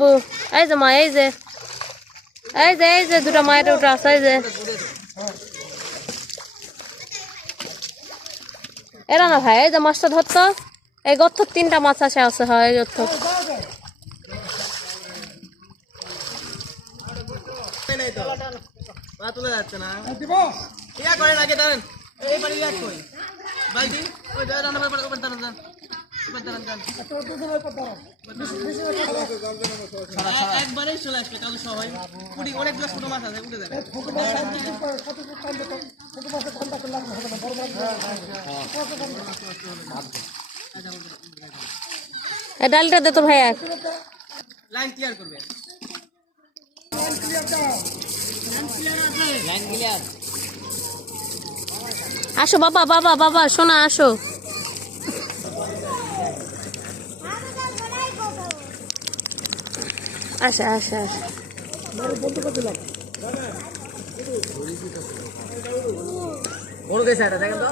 আব্বু এই যে মা এই যে দুটা মায়ের ওটা আছে এই যে এরা না ভাই এই যে মাছটা ধরতো এই গর্ত 3টা মাছ আছে হয় এই গর্ত তুলে যাচ্ছে না ইয়া করেন আগে দাঁড়ান এই পানি লিয়া কই বালতি ওই দাঁড়ান দাঁড়ান একবারেই চলে আসবে কালো সবাই কুড়ি অনেকগুলো ছোট মাছ আছে উঠে যাবে ডালটা দে তো ভাইয়া লাইন ক্লিয়ার করবে আসো বাবা শোনা আসো আসা বড় গেছে এটা দেখেন তো